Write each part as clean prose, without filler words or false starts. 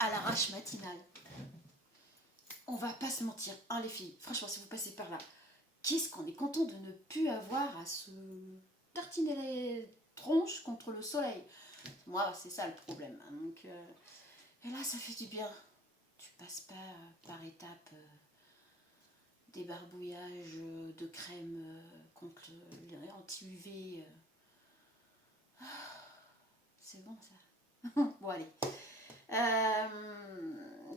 à l'arrache matinale. On va pas se mentir, hein les filles, franchement si vous passez par là, qu'est-ce qu'on est content de ne plus avoir à se tartiner les tronches contre le soleil. Moi c'est ça le problème. Donc, et là ça fait du bien. Tu passes pas par étapes des barbouillages de crème contre les anti-UV. C'est bon ça. Bon allez.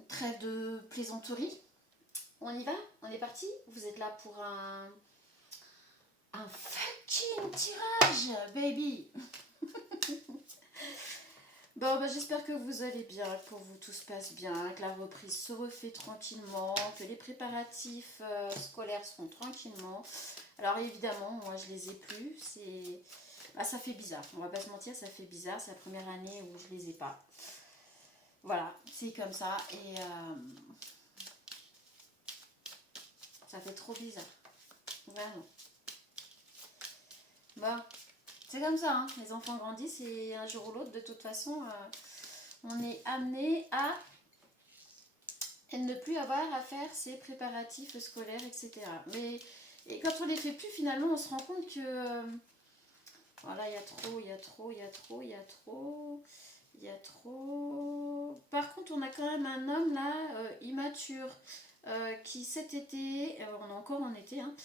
Trêve de plaisanterie. On y va? On est parti? Vous êtes là pour un fucking tirage, baby. Bon, bah, j'espère que vous allez bien, que pour vous tout se passe bien, que la reprise se refait tranquillement, que les préparatifs scolaires se font tranquillement. Alors évidemment, moi je les ai plus, bah, ça fait bizarre, on va pas se mentir, ça fait bizarre, c'est la première année où je les ai pas. Voilà, c'est comme ça et ça fait trop bizarre, vraiment. Bon, c'est comme ça, hein. Les enfants grandissent et un jour ou l'autre, de toute façon, on est amené à ne plus avoir à faire ces préparatifs scolaires, etc. Mais et quand on les fait plus, finalement, on se rend compte que voilà, il y a trop, il y a trop, il y a trop, il y a trop, il y a trop. Par contre, on a quand même un homme là, immature, qui cet été, on est encore en été, hein,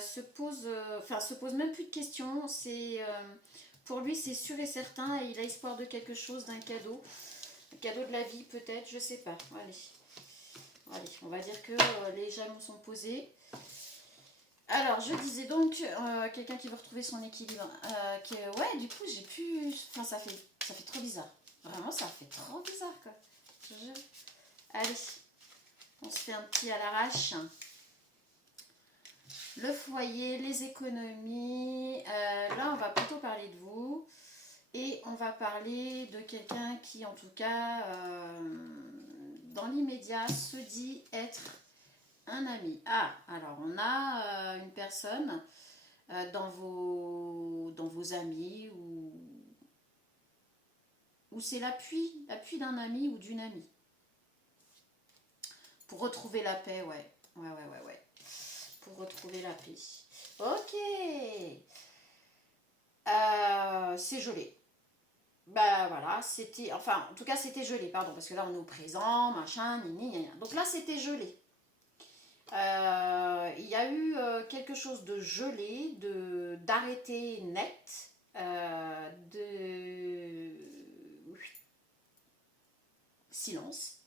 se pose même plus de questions. Pour lui, c'est sûr et certain, et il a espoir de quelque chose, d'un cadeau. Un cadeau de la vie peut-être, je sais pas. Allez, on va dire que les jalons sont posés. Alors, je disais donc, quelqu'un qui veut retrouver son équilibre, ouais, du coup, j'ai pu... Enfin, ça fait trop bizarre. Vraiment, ça fait trop bizarre, quoi. Allez, on se fait un petit à l'arrache. Le foyer, les économies. Là, on va plutôt parler de vous. Et on va parler de quelqu'un qui, en tout cas, dans l'immédiat, se dit être un ami. Ah, alors on a une personne dans vos amis ou c'est l'appui d'un ami ou d'une amie. Pour retrouver la paix, ouais. Ouais. Pour retrouver la paix. Ok. C'est gelé. Bah voilà, c'était... Enfin, en tout cas, c'était gelé, pardon. Parce que là, on est au présent, machin, nini. Donc là, c'était gelé. Il y a eu quelque chose de gelé, d'arrêté net, de silence.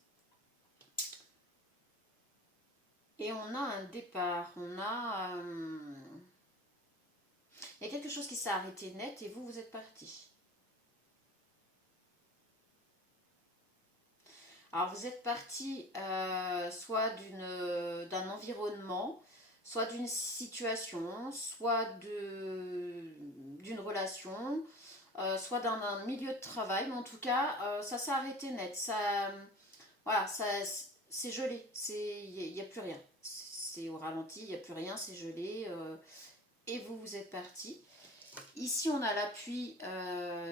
Et on a un départ, il y a quelque chose qui s'est arrêté net et vous êtes parti. Alors vous êtes parti soit d'un environnement, soit d'une situation, soit d'une relation, soit d'un milieu de travail, mais en tout cas, ça s'est arrêté net. Voilà, c'est gelé, il n'y a plus rien. C'est au ralenti, il n'y a plus rien, c'est gelé, et vous êtes parti. Ici, on a l'appui,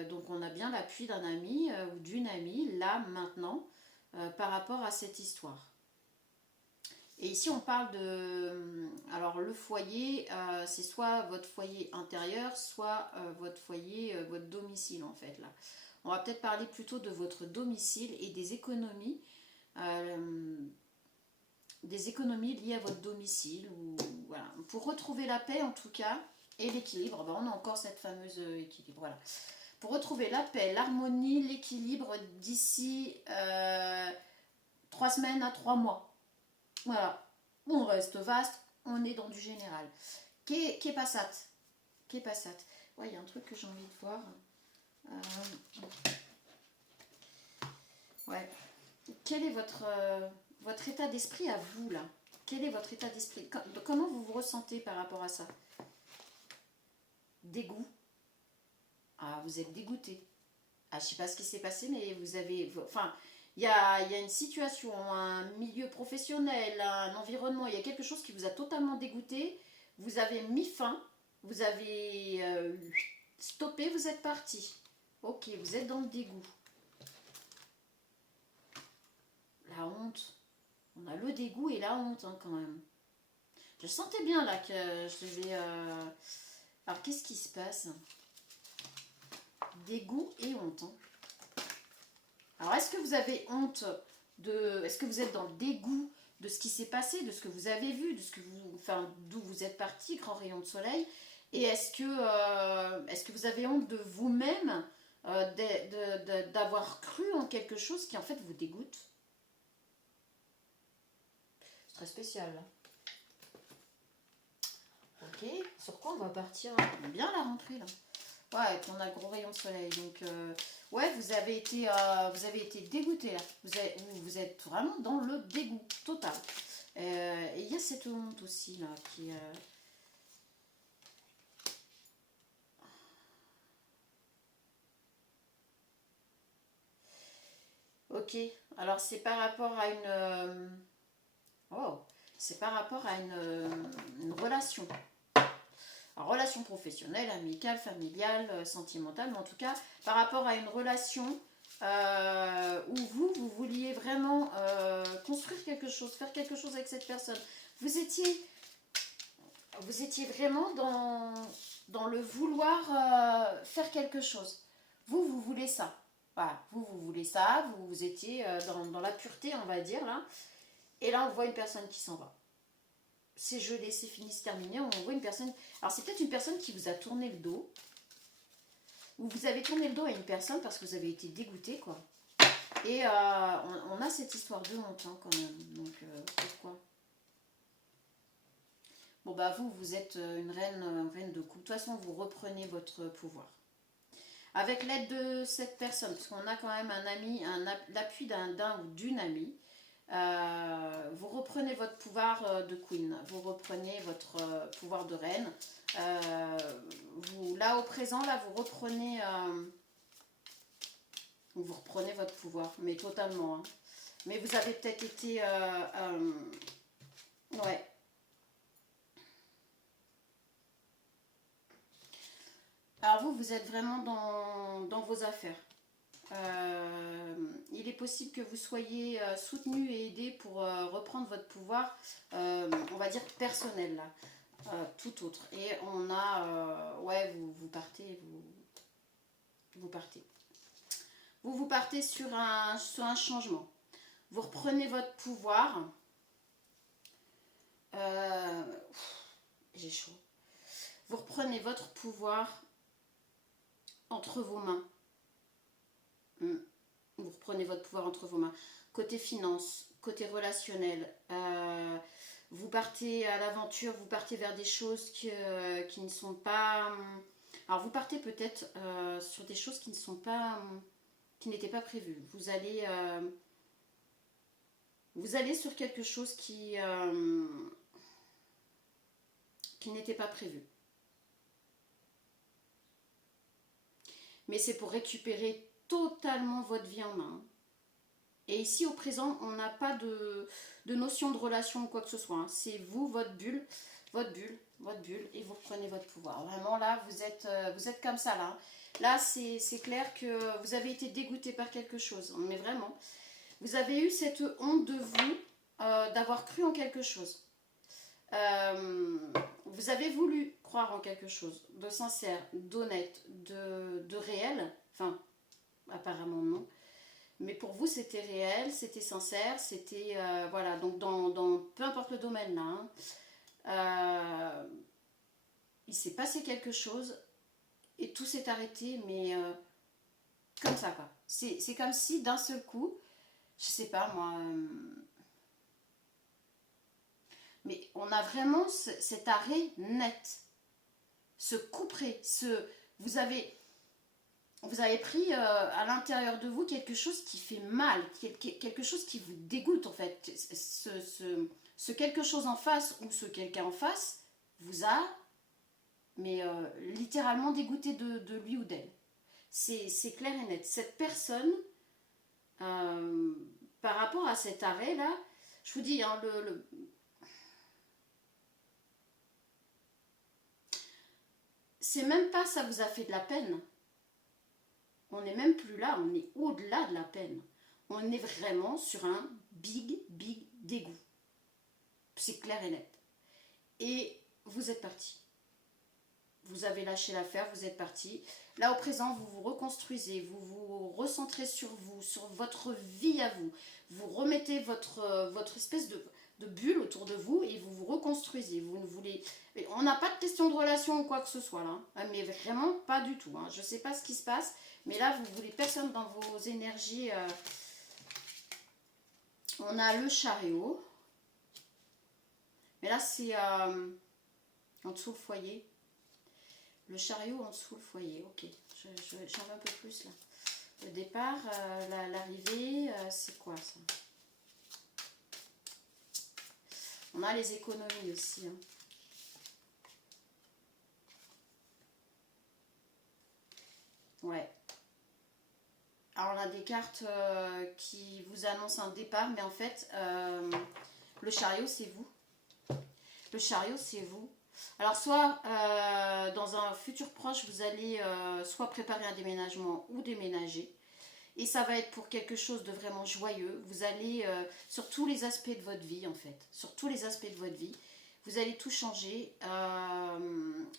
donc on a bien l'appui d'un ami ou d'une amie, là, maintenant, par rapport à cette histoire. Et ici, on parle de... Alors, le foyer, c'est soit votre foyer intérieur, soit votre foyer, votre domicile, en fait, là. On va peut-être parler plutôt de votre domicile et des économies liées à votre domicile. Voilà. Pour retrouver la paix, en tout cas, et l'équilibre, on a encore cette fameuse équilibre, voilà. Pour retrouver la paix, l'harmonie, l'équilibre d'ici 3 semaines à 3 mois. Voilà. On reste vaste, on est dans du général. Qu'est passat? Qu'est passat? Ouais, il y a un truc que j'ai envie de voir. Ouais. Quel est votre état d'esprit à vous, là? Quel est votre état d'esprit? Comment vous vous ressentez par rapport à ça? Dégoût? Ah, vous êtes dégoûté. Ah, je sais pas ce qui s'est passé, mais vous avez... Enfin, il y a une situation, un milieu professionnel, un environnement, il y a quelque chose qui vous a totalement dégoûté. Vous avez mis fin, vous avez stoppé, vous êtes parti. Ok, vous êtes dans le dégoût. honte. On a le dégoût et la honte hein, quand même. Je sentais bien là que je devais... Alors qu'est-ce qui se passe? Dégoût et honte. Hein. Alors est-ce que vous avez honte de... Est-ce que vous êtes dans le dégoût de ce qui s'est passé, de ce que vous avez vu, de ce que vous... Enfin, d'où vous êtes parti, grand rayon de soleil? Et est-ce que vous avez honte de vous-même d'avoir cru en quelque chose qui en fait vous dégoûte? C'est très spécial là. Ok, sur quoi on va partir? On est bien la rentrée là. Ouais, et puis on a le gros rayon de soleil. Donc, ouais, vous avez été dégoûté là. Vous êtes vraiment dans le dégoût total. Et il y a cette honte aussi là qui... Ok, alors c'est par rapport à une... Oh, c'est par rapport à une relation. Alors, relation professionnelle, amicale, familiale, sentimentale, mais en tout cas, par rapport à une relation où vous vouliez vraiment construire quelque chose, faire quelque chose avec cette personne. Vous étiez vraiment dans le vouloir faire quelque chose. Vous voulez ça. Voilà, vous voulez ça, vous étiez dans la pureté, on va dire, là. Et là, on voit une personne qui s'en va. C'est gelé, c'est fini, c'est terminé. On voit une personne... Alors, c'est peut-être une personne qui vous a tourné le dos. Ou vous avez tourné le dos à une personne parce que vous avez été dégoûté, quoi. Et on a cette histoire de honte, hein, quand même. Donc, pourquoi? Bon, bah, vous êtes une reine de coupe. De toute façon, vous reprenez votre pouvoir. Avec l'aide de cette personne, parce qu'on a quand même un ami, l'appui d'un ou d'une amie, vous reprenez votre pouvoir de queen, vous reprenez votre pouvoir de reine. Là au présent, là vous reprenez votre pouvoir, mais totalement. Hein. Mais vous avez peut-être été... ouais. Alors vous êtes vraiment dans vos affaires. Il est possible que vous soyez soutenu et aidé pour reprendre votre pouvoir, on va dire personnel, là, tout autre. Et on a, ouais, vous partez, vous partez. Vous partez sur un changement. Vous reprenez votre pouvoir. J'ai chaud. Vous reprenez votre pouvoir entre vos mains. Vous reprenez votre pouvoir entre vos mains. Côté finance, côté relationnel, vous partez à l'aventure, vous partez vers des choses qui ne sont pas... Alors vous partez peut-être sur des choses qui ne sont pas... qui n'étaient pas prévues. Vous allez sur quelque chose qui n'était pas prévu. Mais c'est pour récupérer totalement votre vie en main. Et ici, au présent, on n'a pas de notion de relation ou quoi que ce soit. Hein. C'est vous, votre bulle, et vous reprenez votre pouvoir. Vraiment, là, vous êtes comme ça, là. Là, c'est clair que vous avez été dégoûté par quelque chose. Mais vraiment, vous avez eu cette honte de vous, d'avoir cru en quelque chose. Vous avez voulu croire en quelque chose de sincère, d'honnête, de réel. Enfin, apparemment non. Mais pour vous, c'était réel, c'était sincère, c'était... voilà, donc dans peu importe le domaine là, hein, il s'est passé quelque chose et tout s'est arrêté, mais comme ça, quoi. C'est comme si d'un seul coup, je sais pas moi... mais on a vraiment cet arrêt net, ce couperet, vous avez pris à l'intérieur de vous quelque chose qui fait mal, quelque chose qui vous dégoûte en fait. Ce quelque chose en face ou ce quelqu'un en face vous a mais littéralement dégoûté de lui ou d'elle. C'est clair et net. Cette personne, par rapport à cet arrêt là, je vous dis, hein, c'est même pas ça vous a fait de la peine. On n'est même plus là, on est au-delà de la peine. on est vraiment sur un big dégoût. C'est clair et net. Et vous êtes parti. Vous avez lâché l'affaire, vous êtes parti. Là, au présent, vous vous reconstruisez, vous vous recentrez sur vous, sur votre vie à vous. Vous remettez votre espèce de bulle autour de vous et vous vous reconstruisez. Vous ne voulez... On n'a pas de question de relation ou quoi que ce soit là, hein, mais vraiment pas du tout. Hein. Je ne sais pas ce qui se passe, mais là, vous voulez personne dans vos énergies. On a le chariot. Mais là, c'est en dessous le foyer. Le chariot en dessous le foyer, ok. J'en veux un peu plus là. Le départ, l'arrivée, c'est quoi ça? On a les économies aussi. Hein. Ouais. Alors on a des cartes qui vous annoncent un départ, mais en fait, le chariot c'est vous. Le chariot c'est vous. Alors soit dans un futur proche, vous allez soit préparer un déménagement ou déménager. Et ça va être pour quelque chose de vraiment joyeux. Vous allez, sur tous les aspects de votre vie en fait, sur tous les aspects de votre vie, vous allez tout changer.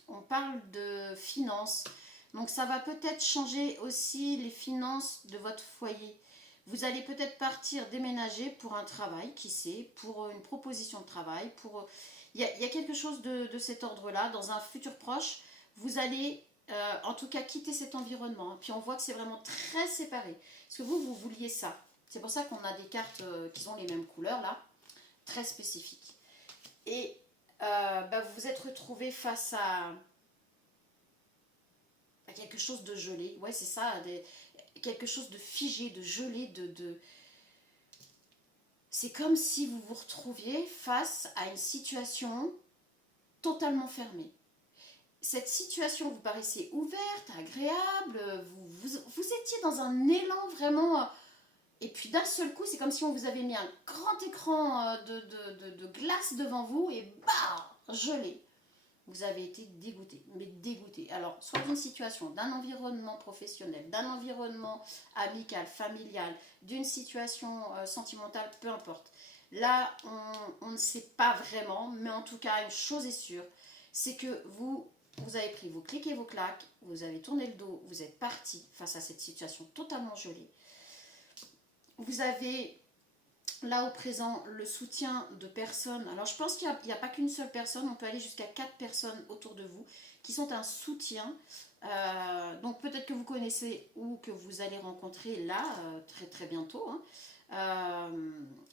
On parle de finances. Donc ça va peut-être changer aussi les finances de votre foyer. Vous allez peut-être partir déménager pour un travail, qui sait, pour une proposition de travail, pour... Il y a quelque chose de cet ordre-là. Dans un futur proche, vous allez en tout cas quitter cet environnement. Puis on voit que c'est vraiment très séparé. Parce que vous vouliez ça. C'est pour ça qu'on a des cartes qui ont les mêmes couleurs là, très spécifiques. Et vous vous êtes retrouvé face à quelque chose de gelé. Ouais, c'est ça, quelque chose de figé, de gelé, c'est comme si vous vous retrouviez face à une situation totalement fermée. Cette situation vous paraissait ouverte, agréable, vous étiez dans un élan vraiment... Et puis d'un seul coup, c'est comme si on vous avait mis un grand écran de glace devant vous et bah, gelé. Vous avez été dégoûté, mais dégoûté. Alors, soit d'une situation, d'un environnement professionnel, d'un environnement amical, familial, d'une situation sentimentale, peu importe. Là, on ne sait pas vraiment, mais en tout cas, une chose est sûre, c'est que vous avez pris vos clics et vos claques, vous avez tourné le dos, vous êtes parti face à cette situation totalement gelée. Vous avez... Là au présent, le soutien de personnes. Alors je pense qu'il n'y a pas qu'une seule personne, on peut aller jusqu'à 4 personnes autour de vous qui sont un soutien. Donc peut-être que vous connaissez ou que vous allez rencontrer là très très bientôt. Hein.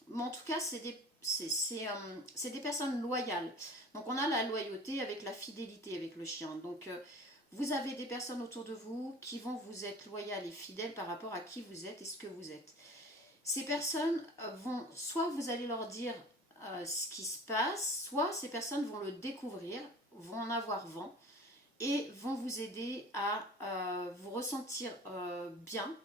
Mais en tout cas, c'est des personnes loyales. Donc on a la loyauté avec la fidélité avec le chien. Donc vous avez des personnes autour de vous qui vont vous être loyales et fidèles par rapport à qui vous êtes et ce que vous êtes. Ces personnes vont, soit vous allez leur dire ce qui se passe, soit ces personnes vont le découvrir, vont en avoir vent et vont vous aider à vous ressentir bien,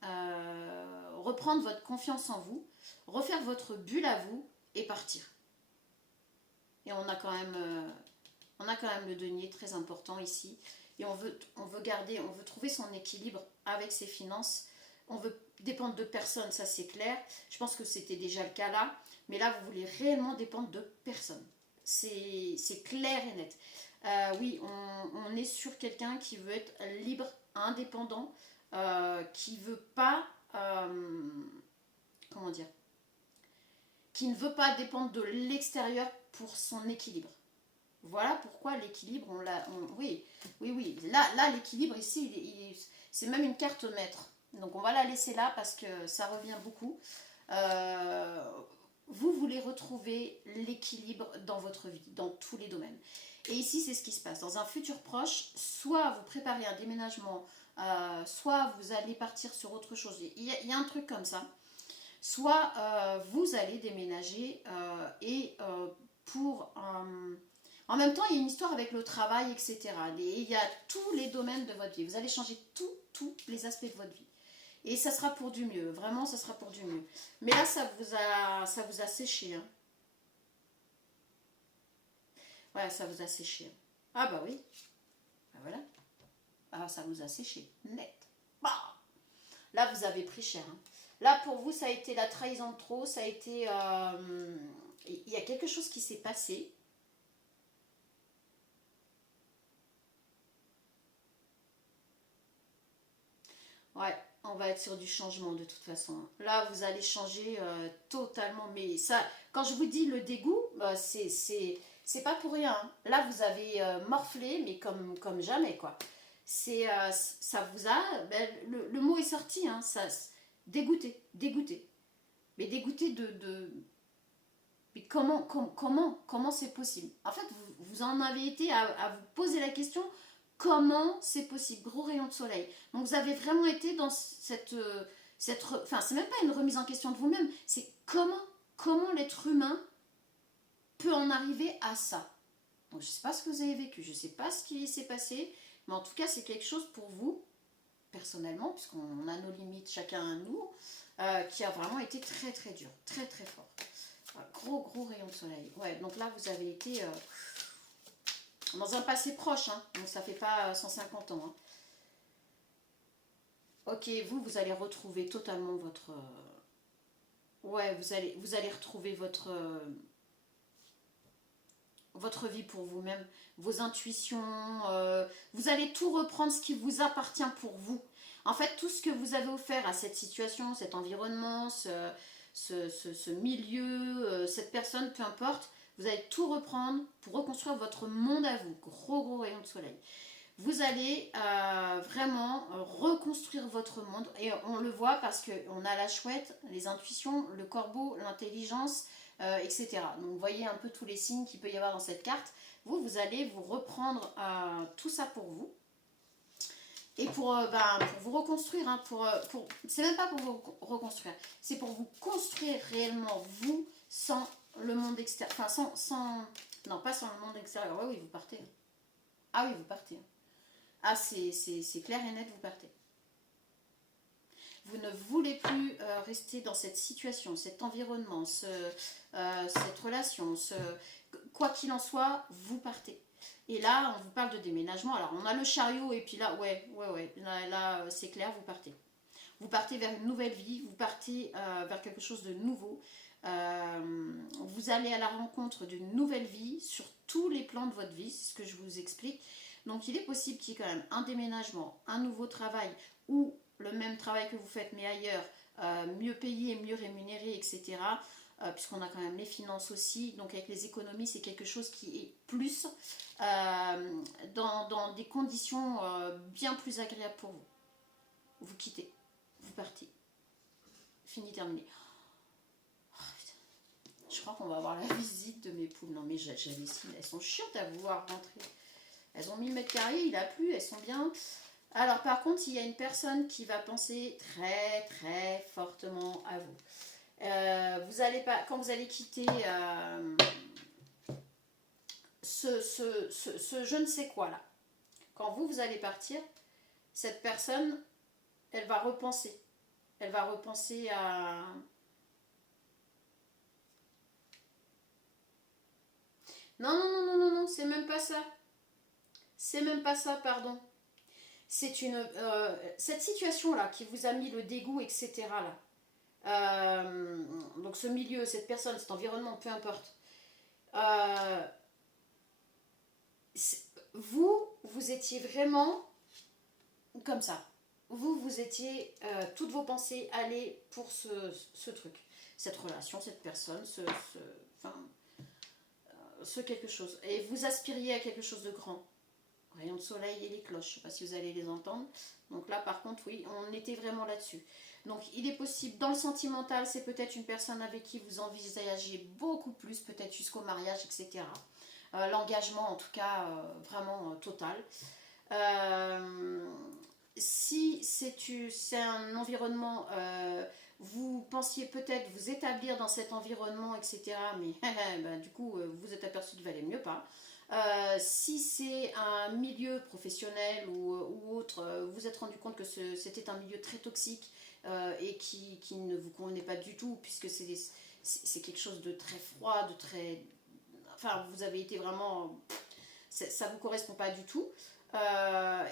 reprendre votre confiance en vous, refaire votre bulle à vous et partir. Et on a quand même le denier très important ici et on veut garder, on veut trouver son équilibre avec ses finances. On veut dépendre de personne, ça c'est clair. Je pense que c'était déjà le cas là. Mais là, vous voulez réellement dépendre de personne. C'est clair et net. Oui, on est sur quelqu'un qui veut être libre, indépendant, qui veut pas... comment dire, qui ne veut pas dépendre de l'extérieur pour son équilibre. Voilà pourquoi l'équilibre, oui. Là l'équilibre ici, c'est même une carte maître. Donc on va la laisser là parce que ça revient beaucoup. Vous voulez retrouver l'équilibre dans votre vie, dans tous les domaines. Et ici, c'est ce qui se passe. Dans un futur proche, soit vous préparez un déménagement, soit vous allez partir sur autre chose. Il y a un truc comme ça. Soit vous allez déménager et pour... en même temps, il y a une histoire avec le travail, etc. Il y a tous les domaines de votre vie. Vous allez changer tous les aspects de votre vie. Et ça sera pour du mieux. Vraiment, ça sera pour du mieux. Mais là, ça vous a séché. Hein. Ouais, ça vous a séché. Ah bah oui. Ben voilà. Ah, ça vous a séché. Net. Bah. Là, vous avez pris cher. Hein. Là, pour vous, ça a été la trahison de trop, ça a été... il y a quelque chose qui s'est passé. Ouais, on va être sur du changement de toute façon. Là, vous allez changer totalement. Mais ça, quand je vous dis le dégoût, c'est pas pour rien, hein. Là, vous avez morflé, mais comme jamais, quoi. Ça vous a... ben, le mot est sorti, hein, dégoûté, dégoûté. Mais dégoûté mais comment c'est possible? En fait, vous en avez été à vous poser la question, comment c'est possible? Gros rayon de soleil. Donc vous avez vraiment été dans enfin, c'est même pas une remise en question de vous-même, c'est comment l'être humain peut en arriver à ça. Donc je sais pas ce que vous avez vécu, je sais pas ce qui s'est passé, mais en tout cas c'est quelque chose pour vous, personnellement, puisqu'on a nos limites chacun à nous, qui a vraiment été très très dur, très très fort. Gros rayon de soleil. Ouais, donc là vous avez été dans un passé proche, hein, donc ça fait pas 150 ans. Hein. Ok, vous allez retrouver totalement votre... ouais, vous allez retrouver votre vie pour vous-même, vos intuitions, vous allez tout reprendre ce qui vous appartient pour vous. En fait, tout ce que vous avez offert à cette situation, cet environnement, ce milieu, cette personne, peu importe, vous allez tout reprendre pour reconstruire votre monde à vous. Gros rayon de soleil. Vous allez vraiment reconstruire votre monde. Et on le voit parce qu'on a la chouette, les intuitions, le corbeau, l'intelligence, etc. Donc vous voyez un peu tous les signes qu'il peut y avoir dans cette carte. Vous allez vous reprendre tout ça pour vous. Et pour vous reconstruire, hein, c'est même pas pour vous reconstruire, c'est pour vous construire réellement vous sans le monde extérieur. Enfin, non, pas sans le monde extérieur. Oui, vous partez. Ah oui, vous partez. Ah, c'est clair et net, vous partez. Vous ne voulez plus rester dans cette situation, cet environnement, cette relation, quoi qu'il en soit, vous partez. Et là, on vous parle de déménagement. Alors, on a le chariot et puis là, ouais, là c'est clair, vous partez. Vous partez vers une nouvelle vie, vous partez vers quelque chose de nouveau. Vous allez à la rencontre d'une nouvelle vie sur tous les plans de votre vie, c'est ce que je vous explique. Donc, il est possible qu'il y ait quand même un déménagement, un nouveau travail ou le même travail que vous faites mais ailleurs, mieux payé, mieux rémunéré, etc. Puisqu'on a quand même les finances aussi, donc avec les économies c'est quelque chose qui est plus dans des conditions bien plus agréables pour vous. Vous quittez, vous partez, fini, terminé. Oh, je crois qu'on va avoir la visite de mes poules. Non mais j'hallucine, elles sont chiantes à vous voir rentrer. Elles ont 1000 mètres carrés, il a plu, elles sont bien. Alors par contre, il y a une personne qui va penser très très fortement à vous. Vous allez pas, quand vous allez quitter ce je ne sais quoi là, quand vous allez partir, cette personne, elle va repenser. Elle va repenser à... Non, c'est même pas ça. C'est même pas ça, pardon. C'est cette situation-là qui vous a mis le dégoût, etc. Là. Donc ce milieu, cette personne, cet environnement, peu importe. Euh, vous étiez vraiment comme ça. Vous étiez, toutes vos pensées allaient pour ce truc. Cette relation, cette personne, ce quelque chose. Et vous aspiriez à quelque chose de grand. Rayon de soleil et les cloches, je ne sais pas si vous allez les entendre. Donc là, par contre, oui, on était vraiment là-dessus. Donc, il est possible, dans le sentimental, c'est peut-être une personne avec qui vous envisagez beaucoup plus, peut-être jusqu'au mariage, etc. L'engagement, en tout cas, vraiment total. Si c'est un environnement, vous pensiez peut-être vous établir dans cet environnement, etc. Mais bah, du coup, vous êtes aperçu qu'il valait mieux pas. Si c'est un milieu professionnel ou autre, vous vous êtes rendu compte que c'était un milieu très toxique et qui ne vous convenait pas du tout, puisque c'est quelque chose de très froid, de très... Enfin, vous avez été vraiment... ça ne vous correspond pas du tout.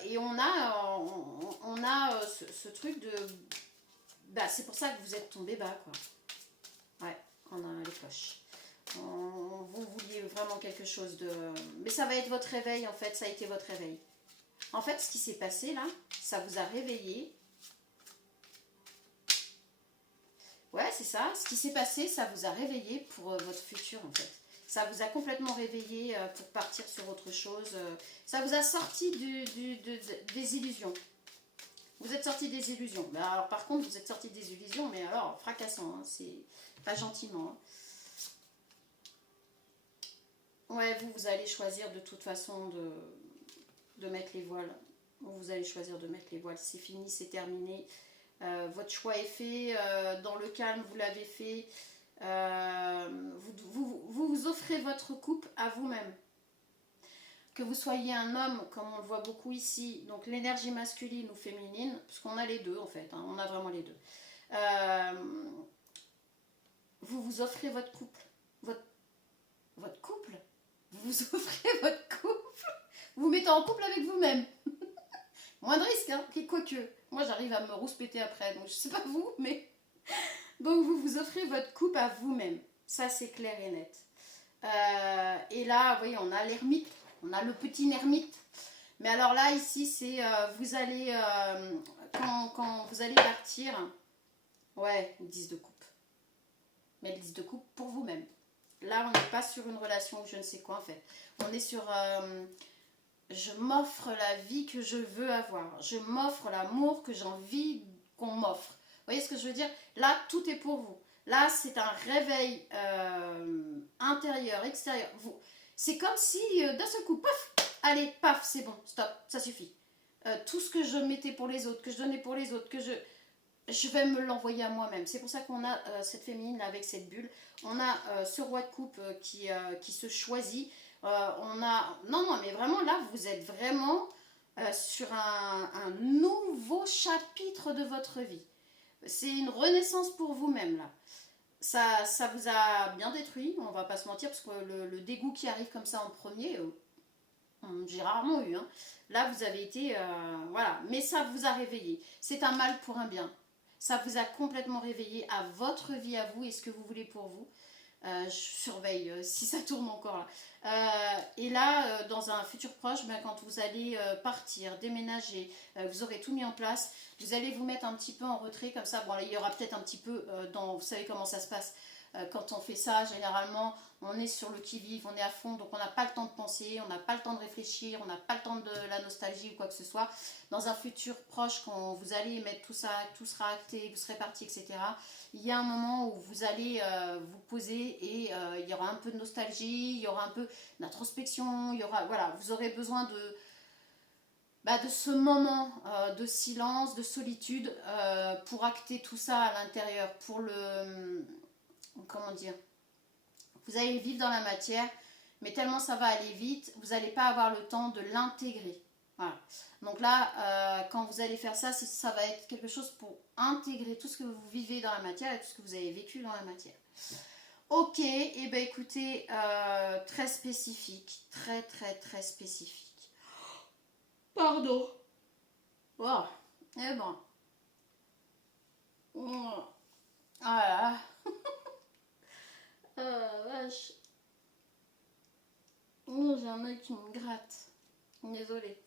Et on a ce truc Bah, c'est pour ça que vous êtes tombé bas, quoi. Ouais, on a les cloches. Vous vouliez vraiment quelque chose de... Mais ça va être votre réveil, en fait. Ça a été votre réveil. En fait, ce qui s'est passé, là, ça vous a réveillé. Ouais, c'est ça. Ce qui s'est passé, ça vous a réveillé pour votre futur, en fait. Ça vous a complètement réveillé pour partir sur autre chose. Ça vous a sorti des illusions. Vous êtes sorti des illusions. Mais alors, par contre, vous êtes sorti des illusions, mais alors, fracassant. Hein, c'est pas gentiment. Hein. Ouais, vous allez choisir de toute façon de mettre les voiles. Vous allez choisir de mettre les voiles. C'est fini, c'est terminé. Votre choix est fait. Dans le calme, vous l'avez fait. Vous offrez votre coupe à vous-même. Que vous soyez un homme, comme on le voit beaucoup ici, donc l'énergie masculine ou féminine, parce qu'on a les deux en fait, hein, on a vraiment les deux. Vous vous offrez votre couple. Votre couple. Vous vous offrez votre couple. Vous vous mettez en couple avec vous-même. Moins de risque, hein, quoique. Moi, j'arrive à me rouspéter après, donc je sais pas vous, mais... Donc, vous vous offrez votre couple à vous-même. Ça, c'est clair et net. Et là, vous voyez, on a l'ermite. On a le petit ermite. Mais alors là, ici, c'est... vous allez... quand vous allez partir... Ouais, 10 de coupe. Mais le 10 de coupe pour vous-même. Là, on n'est pas sur une relation ou je ne sais quoi, en fait. On est sur... je m'offre la vie que je veux avoir. Je m'offre l'amour que j'ai envie qu'on m'offre. Vous voyez ce que je veux dire? Là, tout est pour vous. Là, c'est un réveil intérieur, extérieur. C'est comme si, d'un seul coup, paf, allez, paf, c'est bon, stop, ça suffit. Tout ce que je mettais pour les autres, que je donnais pour les autres, que je vais me l'envoyer à moi-même. C'est pour ça qu'on a cette féminine là, avec cette bulle. On a ce roi de coupe qui se choisit. On a... Non, mais vraiment, là, vous êtes vraiment sur un nouveau chapitre de votre vie. C'est une renaissance pour vous-même, là. Ça vous a bien détruit, on va pas se mentir, parce que le dégoût qui arrive comme ça en premier, j'ai rarement eu. Hein. Là, vous avez été... voilà, mais ça vous a réveillé. C'est un mal pour un bien. Ça vous a complètement réveillé à votre vie, à vous, et ce que vous voulez pour vous. Je surveille si ça tourne encore là. Et là, dans un futur proche, ben, quand vous allez partir, déménager, vous aurez tout mis en place, vous allez vous mettre un petit peu en retrait comme ça. Bon, là, il y aura peut-être un petit peu vous savez comment ça se passe. Quand on fait ça, généralement, on est sur le qui-vive, on est à fond, donc on n'a pas le temps de penser, on n'a pas le temps de réfléchir, on n'a pas le temps de la nostalgie ou quoi que ce soit. Dans un futur proche, quand vous allez mettre tout ça, tout sera acté, vous serez parti, etc., il y a un moment où vous allez vous poser et il y aura un peu de nostalgie, il y aura un peu d'introspection, il y aura, voilà, vous aurez besoin de ce moment de silence, de solitude pour acter tout ça à l'intérieur, pour le... Comment dire? Vous allez vivre dans la matière, mais tellement ça va aller vite, vous n'allez pas avoir le temps de l'intégrer. Voilà. Donc là, quand vous allez faire ça, ça va être quelque chose pour intégrer tout ce que vous vivez dans la matière et tout ce que vous avez vécu dans la matière. Ok, et ben écoutez, très spécifique, très très très spécifique. Pardon. Oh, eh ben. Oh. Ah là là. Vache. Oh, j'ai un œil qui me gratte. Désolée.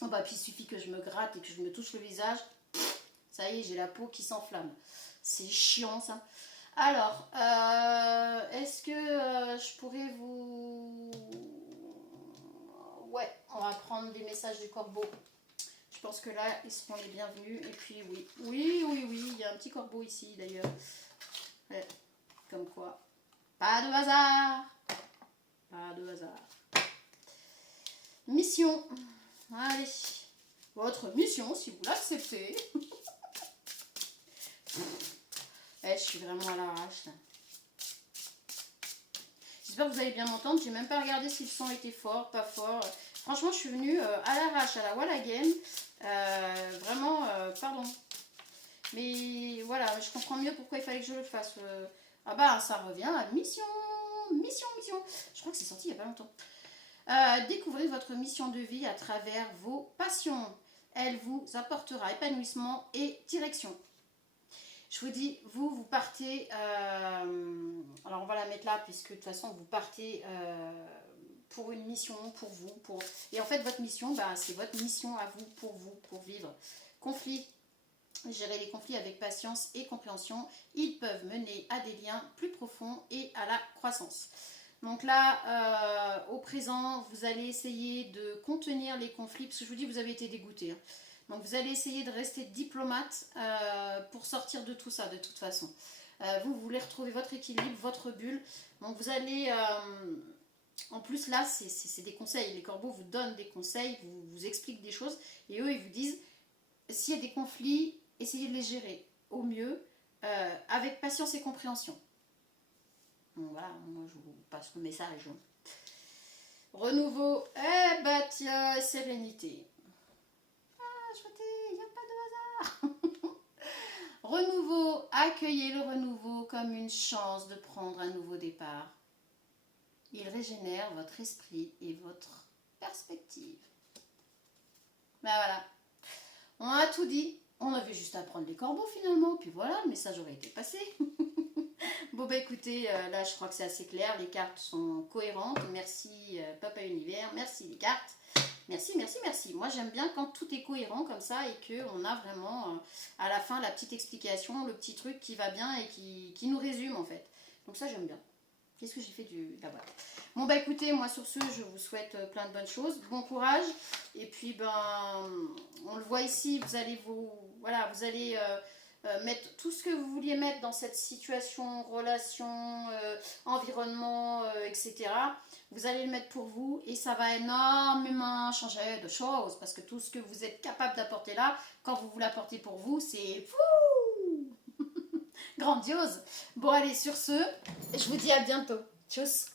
Oh bah puis il suffit que je me gratte et que je me touche le visage. Ça y est, j'ai la peau qui s'enflamme. C'est chiant ça. Alors, est-ce que je pourrais vous... Ouais, on va prendre des messages du corbeau. Je pense que là, ils seront les bienvenus. Et puis oui, il y a un petit corbeau ici d'ailleurs. Ouais, comme quoi. Pas de hasard. Pas de hasard. Mission. Allez. Votre mission, si vous l'acceptez. Je suis vraiment à l'arrache là. J'espère que vous allez bien m'entendre. J'ai même pas regardé si le son était fort, pas fort. Franchement, je suis venue à l'arrache, à la wall again. Vraiment, pardon. Mais voilà, je comprends mieux pourquoi il fallait que je le fasse. Ah bah, ça revient à mission. Je crois que c'est sorti il n'y a pas longtemps. Découvrez votre mission de vie à travers vos passions. Elle vous apportera épanouissement et direction. Je vous dis, vous partez, alors on va la mettre là, puisque de toute façon, vous partez pour une mission, pour vous. Et en fait, votre mission, bah, c'est votre mission à vous, pour vivre. Conflit, gérer les conflits avec patience et compréhension. Ils peuvent mener à des liens plus profonds et à la croissance. Donc là, au présent, vous allez essayer de contenir les conflits, parce que je vous dis, vous avez été dégoûté. Hein. Donc vous allez essayer de rester diplomate pour sortir de tout ça, de toute façon. Vous voulez retrouver votre équilibre, votre bulle. Donc vous allez... en plus là, c'est des conseils. Les corbeaux vous donnent des conseils, vous expliquent des choses. Et eux, ils vous disent, s'il y a des conflits, essayez de les gérer au mieux, avec patience et compréhension. Donc voilà, moi je vous passe le message. Renouveau, eh bah tiens, sérénité. Ah, chouette, il n'y a pas de hasard. Renouveau, accueillez le renouveau comme une chance de prendre un nouveau départ. Il régénère votre esprit et votre perspective. Ben voilà, on a tout dit. On avait juste à prendre les corbeaux finalement, puis voilà, le message aurait été passé. Bon bah écoutez, là je crois que c'est assez clair, les cartes sont cohérentes. Merci Papa Univers, merci les cartes. Merci, merci, merci. Moi j'aime bien quand tout est cohérent comme ça et qu'on a vraiment à la fin la petite explication, le petit truc qui va bien et qui nous résume en fait. Donc ça j'aime bien. Qu'est-ce que j'ai fait de la boîte? Bon bah écoutez, moi sur ce, je vous souhaite plein de bonnes choses, bon courage. Et puis ben, on le voit ici, vous allez mettre tout ce que vous vouliez mettre dans cette situation, relation, environnement, etc. Vous allez le mettre pour vous et ça va énormément changer de choses parce que tout ce que vous êtes capable d'apporter là, quand vous l'apportez pour vous, c'est fou, grandiose. Bon allez, sur ce, je vous dis à bientôt. Tchuss.